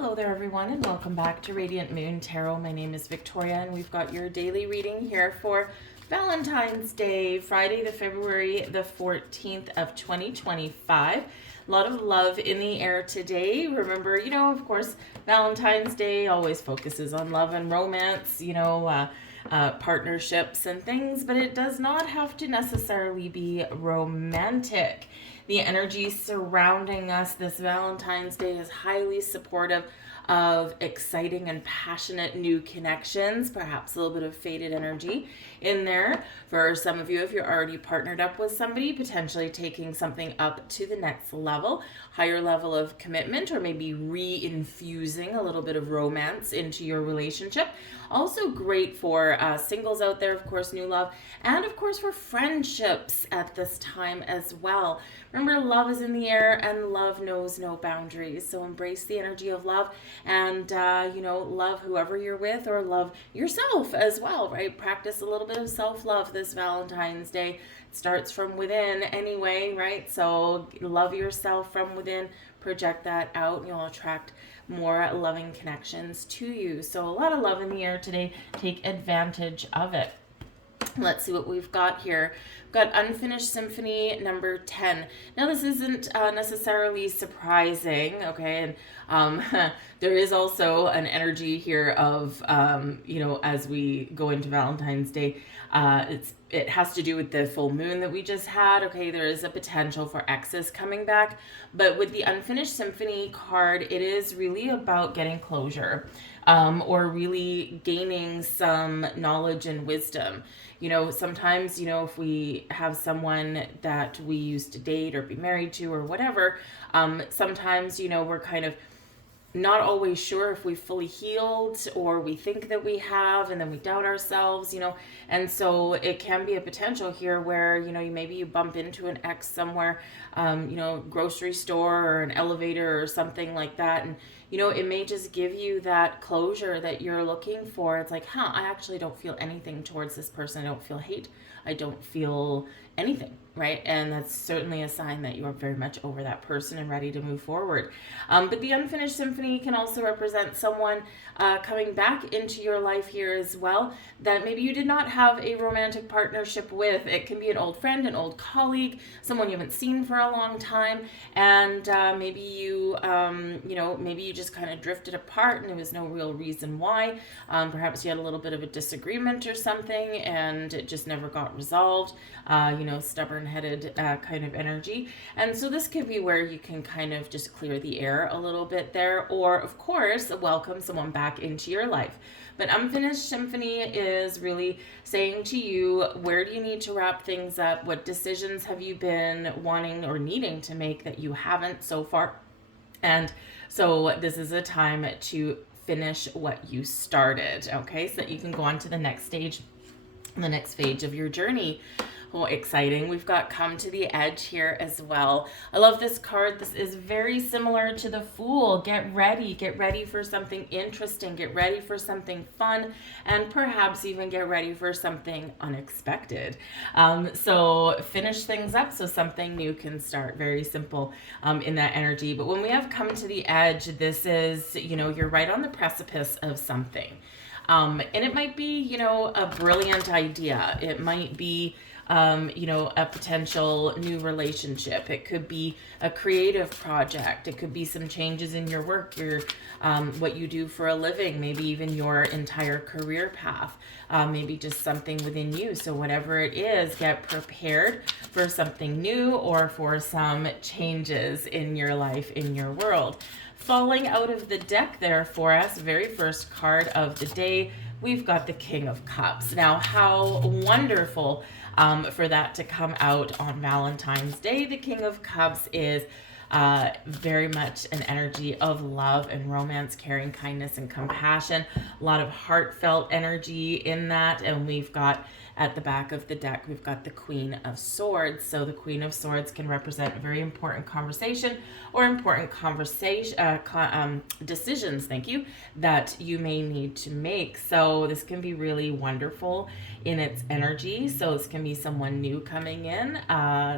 Hello there everyone, and welcome back to Radiant Moon Tarot. My name is Victoria, and we've got your daily reading here for Valentine's Day, Friday the February the 14th of 2025. A lot of love in the air today. Remember, of course, Valentine's Day always focuses on love and romance, partnerships and things, but it does not have to necessarily be romantic. The energy surrounding us this Valentine's Day is highly supportive of exciting and passionate new connections, perhaps a little bit of faded energy in there. For some of you, if you're already partnered up with somebody, potentially taking something up to the next level, higher level of commitment, or maybe re-infusing a little bit of romance into your relationship. Also great for singles out there, of course, new love, and of course for friendships at this time as well. Remember, love is in the air and love knows no boundaries. So embrace the energy of love and, love whoever you're with, or love yourself as well, right? Practice a little bit of self-love this Valentine's Day. It starts from within anyway, right? So love yourself from within, project that out, and you'll attract more loving connections to you. So a lot of love in the air today. Take advantage of it. Let's see what we've got here. We've got Unfinished Symphony number 10. Now, this isn't necessarily surprising, okay? And there is also an energy here of, as we go into Valentine's Day, it has to do with the full moon that we just had. Okay, there is a potential for exes coming back. But with the Unfinished Symphony card, it is really about getting closure, or really gaining some knowledge and wisdom. Sometimes, if we have someone that we used to date or be married to or whatever, sometimes, we're kind of not always sure if we fully healed, or we think that we have, and then we doubt ourselves, and so it can be a potential here where, maybe you bump into an ex somewhere, grocery store or an elevator or something like that, and it may just give you that closure that you're looking for. It's like, I actually don't feel anything towards this person. I don't feel hate. I don't feel anything, right? And that's certainly a sign that you are very much over that person and ready to move forward. But the Unfinished Symphony can also represent someone coming back into your life here as well, that maybe you did not have a romantic partnership with. It can be an old friend, an old colleague, someone you haven't seen for a long time, and maybe you just kind of drifted apart and there was no real reason why. Perhaps you had a little bit of a disagreement or something and it just never got resolved, stubborn-headed kind of energy. And so this could be where you can kind of just clear the air a little bit there, or of course welcome someone back into your life. But Unfinished Symphony is really saying to you, where do you need to wrap things up? What decisions have you been wanting or needing to make that you haven't so far? And so this is a time to finish what you started, okay? So that you can go on to the next stage, the next phase of your journey. Oh, exciting. We've got Come to the Edge here as well. I love this card. This is very similar to the Fool. Get ready for something interesting, get ready for something fun, and perhaps even get ready for something unexpected. So finish things up so something new can start. Very simple in that energy. But when we have Come to the Edge, this is, you're right on the precipice of something. And it might be, a brilliant idea. It might be, a potential new relationship. It could be a creative project. It could be some changes in your work, what you do for a living, maybe even your entire career path, maybe just something within you. So whatever it is, get prepared for something new or for some changes in your life, in your world. Falling out of the deck there for us, very first card of the day, we've got the King of Cups. Now, how wonderful for that to come out on Valentine's Day. The King of Cups is very much an energy of love and romance, caring, kindness, and compassion. A lot of heartfelt energy in that, and we've got At the back of the deck, we've got the Queen of Swords. So the Queen of Swords can represent a very important conversation or important decisions, thank you, that you may need to make. So this can be really wonderful in its energy. So this can be someone new coming in.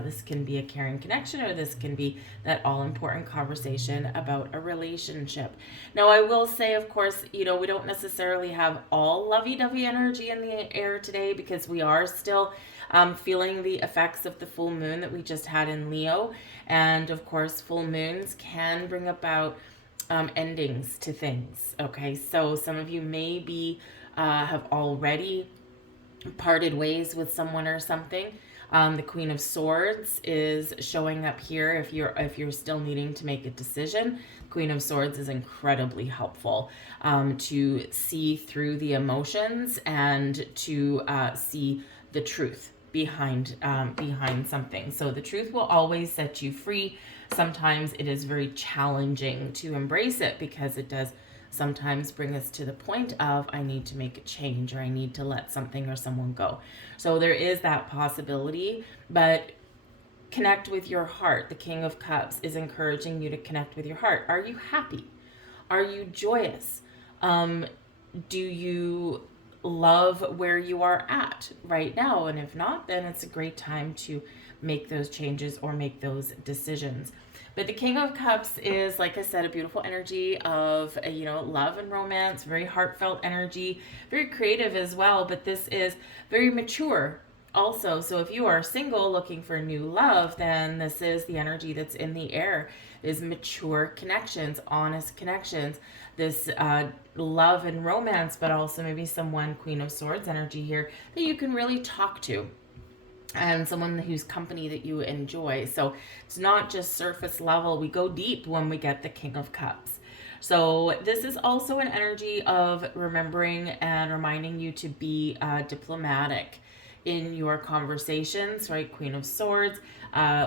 This can be a caring connection, or this can be that all important conversation about a relationship. Now, I will say, of course, we don't necessarily have all lovey-dovey energy in the air today, because we are still feeling the effects of the full moon that we just had in Leo. And of course, full moons can bring about endings to things. Okay, so some of you maybe have already parted ways with someone or something. The Queen of Swords is showing up here if you're still needing to make a decision. Queen of Swords is incredibly helpful to see through the emotions and to see the truth behind something. So the truth will always set you free. Sometimes it is very challenging to embrace it, because it does sometimes bring us to the point of, I need to make a change, or I need to let something or someone go. So there is that possibility, but connect with your heart. The King of Cups is encouraging you to connect with your heart. Are you happy? Are you joyous? Do you love where you are at right now? And if not, then it's a great time to make those changes or make those decisions. But the King of Cups is, like I said, a beautiful energy of, love and romance, very heartfelt energy, very creative as well. But this is very mature also. So if you are single looking for new love, then this is the energy that's in the air, is mature connections, honest connections, this love and romance, but also maybe someone, Queen of Swords energy here, that you can really talk to, and someone whose company that you enjoy. So it's not just surface level. We go deep when we get the King of Cups. So this is also an energy of remembering and reminding you to be diplomatic in your conversations, right? Queen of Swords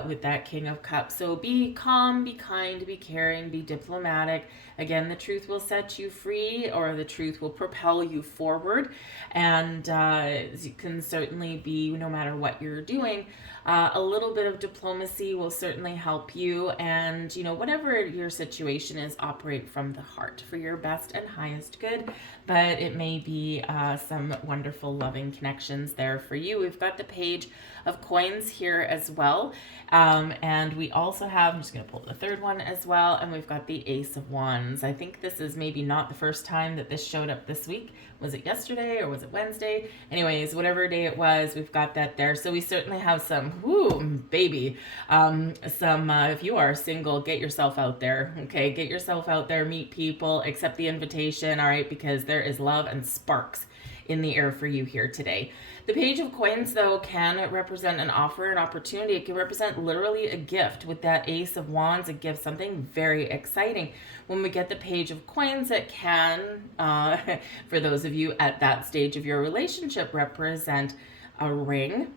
with that King of Cups. So be calm, be kind, be caring, be diplomatic. Again, the truth will set you free, or the truth will propel you forward. And you can certainly be, no matter what you're doing, a little bit of diplomacy will certainly help you. And, whatever your situation is, operate from the heart for your best and highest good. But it may be some wonderful, loving connections there for you. We've got the Page of Coins here as well. And we also have, I'm just going to pull the third one as well. And we've got the Ace of Wands. I think this is maybe not the first time that this showed up this week. Was it yesterday or was it Wednesday? Anyways, whatever day it was, we've got that there. So we certainly have some, baby. If you are single, get yourself out there. Okay, get yourself out there, meet people, accept the invitation. All right, because there is love and sparks in the air for you here today. The Page of Coins, though, can represent an offer, an opportunity. It can represent literally a gift. With that Ace of Wands, a gift, something very exciting. When we get the Page of Coins, it can, for those of you at that stage of your relationship, represent a ring,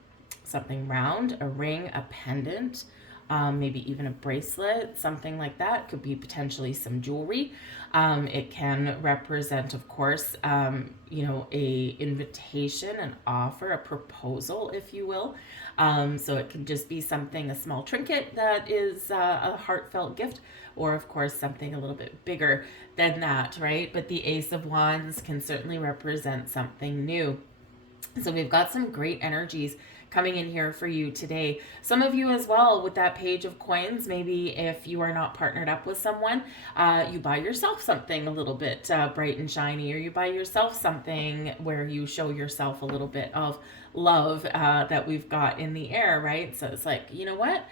something round, a ring, a pendant, maybe even a bracelet, something like that. Could be potentially some jewelry. It can represent, of course, a invitation, an offer, a proposal, if you will. So it can just be something, a small trinket that is a heartfelt gift, or of course something a little bit bigger than that, right? But the Ace of Wands can certainly represent something new. So we've got some great energies coming in here for you today. Some of you as well with that Page of Coins, maybe if you are not partnered up with someone, you buy yourself something a little bit bright and shiny, or you buy yourself something where you show yourself a little bit of love that we've got in the air, right? So it's like, you know what?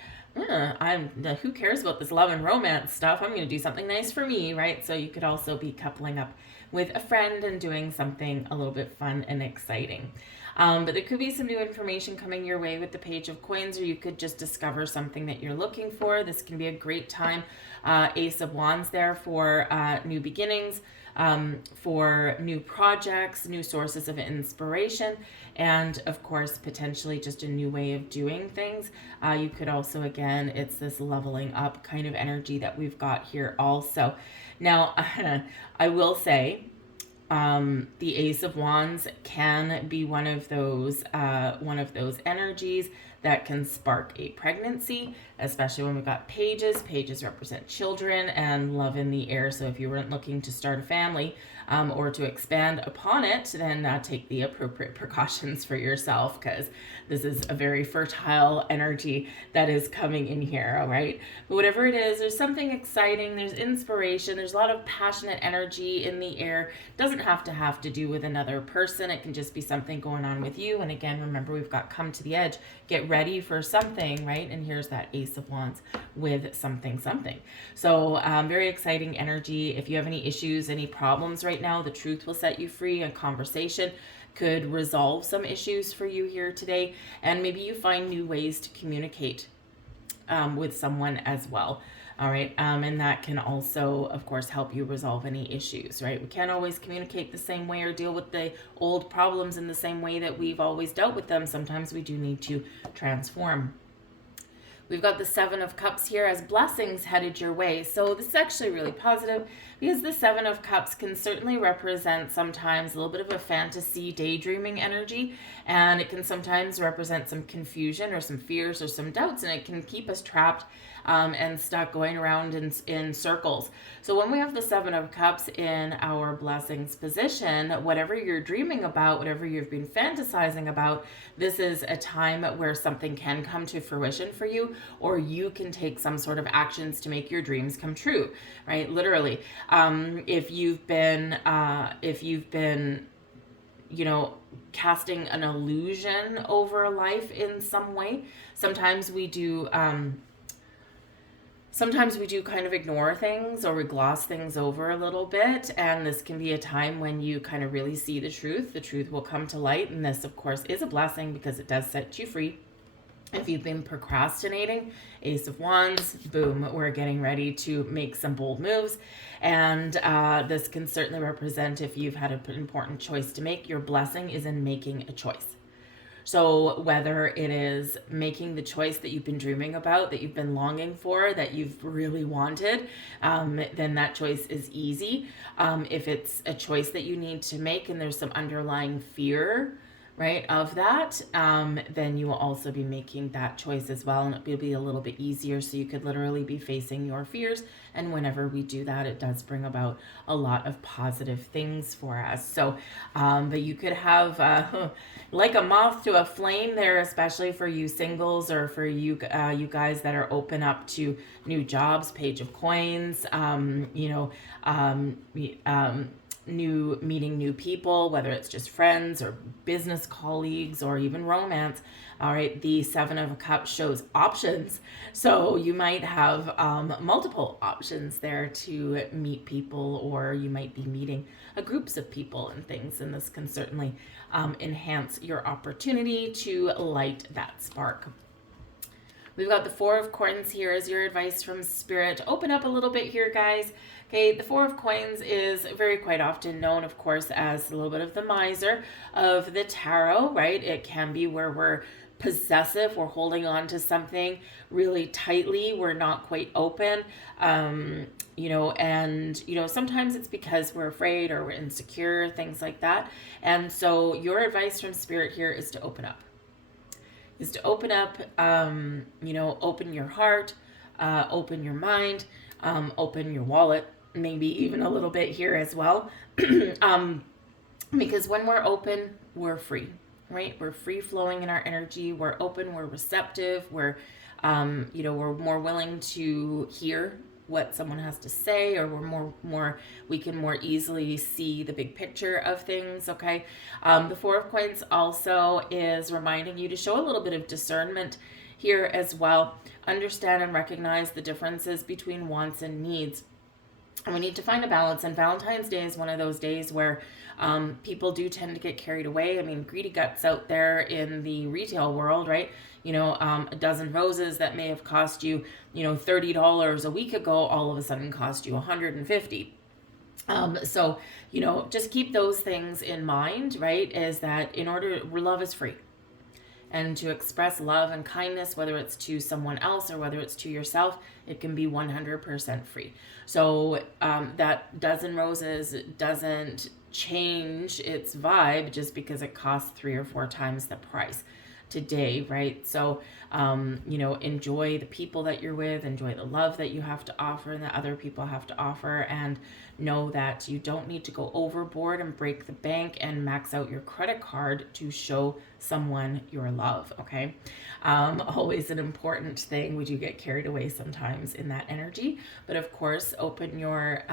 Who cares about this love and romance stuff? I'm going to do something nice for me, right? So you could also be coupling up with a friend and doing something a little bit fun and exciting. But there could be some new information coming your way with the Page of Coins, or you could just discover something that you're looking for. This can be a great time. Ace of Wands there for new beginnings, for new projects, new sources of inspiration, and of course, potentially just a new way of doing things. You could also, again, it's this leveling up kind of energy that we've got here also. Now, I will say, the Ace of Wands can be one of those energies that can spark a pregnancy, especially when we've got pages. Pages represent children and love in the air. So if you weren't looking to start a family or to expand upon it, then take the appropriate precautions for yourself, because this is a very fertile energy that is coming in here, all right? But whatever it is, there's something exciting, there's inspiration, there's a lot of passionate energy in the air. It doesn't have to do with another person. It can just be something going on with you. And again, remember, we've got come to the edge. Get ready for something, right? And here's that Ace of Wands with something. So very exciting energy. If you have any issues, any problems right now, the truth will set you free. A conversation could resolve some issues for you here today. And maybe you find new ways to communicate with someone as well. All right. And that can also, of course, help you resolve any issues, right? We can't always communicate the same way or deal with the old problems in the same way that we've always dealt with them. Sometimes we do need to transform. We've got the Seven of Cups here as blessings headed your way. So this is actually really positive, because the Seven of Cups can certainly represent sometimes a little bit of a fantasy daydreaming energy, and it can sometimes represent some confusion or some fears or some doubts, and it can keep us trapped and stuck going around in circles. So when we have the Seven of Cups in our blessings position, whatever you're dreaming about, whatever you've been fantasizing about, this is a time where something can come to fruition for you, or you can take some sort of actions to make your dreams come true, right? Literally. If you've been, casting an illusion over life in some way, sometimes we do kind of ignore things, or we gloss things over a little bit, and this can be a time when you kind of really see the truth. The truth will come to light, and this, of course, is a blessing because it does set you free. If you've been procrastinating, Ace of Wands, boom, we're getting ready to make some bold moves. And this can certainly represent, if you've had an important choice to make, your blessing is in making a choice. So whether it is making the choice that you've been dreaming about, that you've been longing for, that you've really wanted, then that choice is easy. If it's a choice that you need to make and there's some underlying fear, right, of that, then you will also be making that choice as well, and it'll be a little bit easier. So you could literally be facing your fears, and whenever we do that, it does bring about a lot of positive things for us. So but you could have like a moth to a flame there, especially for you singles, or for you you guys that are open up to new jobs. Page of Coins, meeting new people, whether it's just friends or business colleagues or even romance. All right, the Seven of Cups shows options, so you might have multiple options there to meet people, or you might be meeting groups of people and things, and this can certainly enhance your opportunity to light that spark. We've got the Four of Coins here as your advice from Spirit. Open up a little bit here, guys. Okay, the Four of Coins is very quite often known, of course, as a little bit of the miser of the tarot, right? It can be where we're possessive, we're holding on to something really tightly, we're not quite open, sometimes it's because we're afraid or we're insecure, things like that. And so your advice from Spirit here is to open up. Open your heart, open your mind, open your wallet, maybe even a little bit here as well. Because when we're open, we're free, right? We're free flowing in our energy. We're open, we're receptive. We're more willing to hear what someone has to say, or we can more easily see the big picture of things. Okay. The Four of Coins also is reminding you to show a little bit of discernment here as well. Understand and recognize the differences between wants and needs. And we need to find a balance, and Valentine's Day is one of those days where people do tend to get carried away. I mean, greedy guts out there in the retail world, right? A dozen roses that may have cost you, $30 a week ago, all of a sudden cost you $150. So, just keep those things in mind, right? Is that love is free. and to express love and kindness, whether it's to someone else or whether it's to yourself, it can be 100% free. So that dozen roses doesn't change its vibe just because it costs 3 or 4 times the price today, right? So, enjoy the people that you're with, enjoy the love that you have to offer and that other people have to offer, and know that you don't need to go overboard and break the bank and max out your credit card to show someone your love, okay? Always an important thing. We do get carried away sometimes in that energy, but of course, open your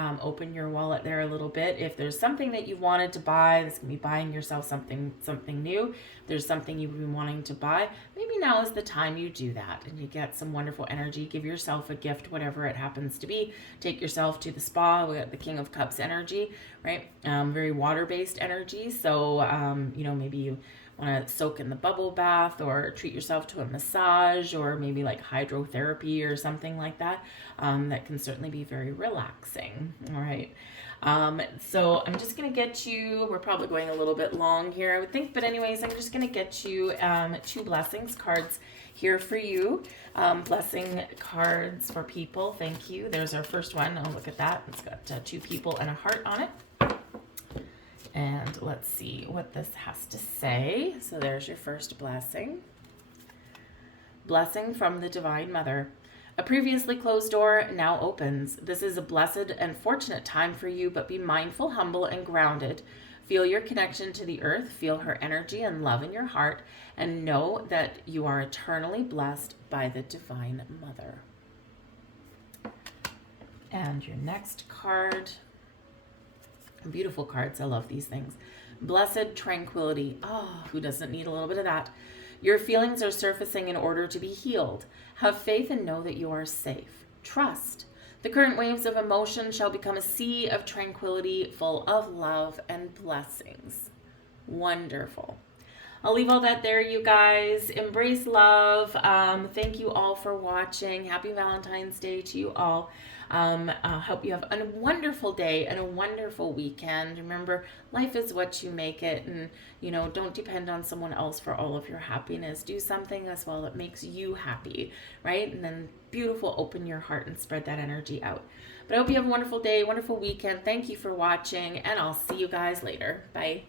wallet there a little bit. If there's something that you wanted to buy, this can be buying yourself something new. If there's something you've been wanting to buy, maybe now is the time you do that and you get some wonderful energy. Give yourself a gift, whatever it happens to be. Take yourself to the spa. We got the King of Cups energy, right? Very water-based energy. So, maybe you want to soak in the bubble bath or treat yourself to a massage or maybe like hydrotherapy or something like that. That can certainly be very relaxing. All right. So I'm just going to get you, we're probably going a little bit long here, I would think, but anyways, I'm just going to get you 2 blessings cards here for you. Blessing cards for people. Thank you. There's our first one. Oh, look at that. It's got 2 people and a heart on it. And let's see what this has to say. So there's your first blessing. Blessing from the Divine Mother. A previously closed door now opens. This is a blessed and fortunate time for you, but be mindful, humble, and grounded. Feel your connection to the earth, feel her energy and love in your heart, and know that you are eternally blessed by the Divine Mother. And your next card. Beautiful cards. I love these things. Blessed tranquility. Oh, who doesn't need a little bit of that? Your feelings are surfacing in order to be healed. Have faith and know that you are safe. Trust. The current waves of emotion shall become a sea of tranquility, full of love and blessings. Wonderful. I'll leave all that there, you guys. Embrace love. Thank you all for watching. Happy Valentine's Day to you all. I hope you have a wonderful day and a wonderful weekend. Remember, life is what you make it, and don't depend on someone else for all of your happiness. Do something as well that makes you happy, right? And then beautiful, open your heart and spread that energy out. But I hope you have a wonderful day, wonderful weekend. Thank you for watching, and I'll see you guys later. Bye.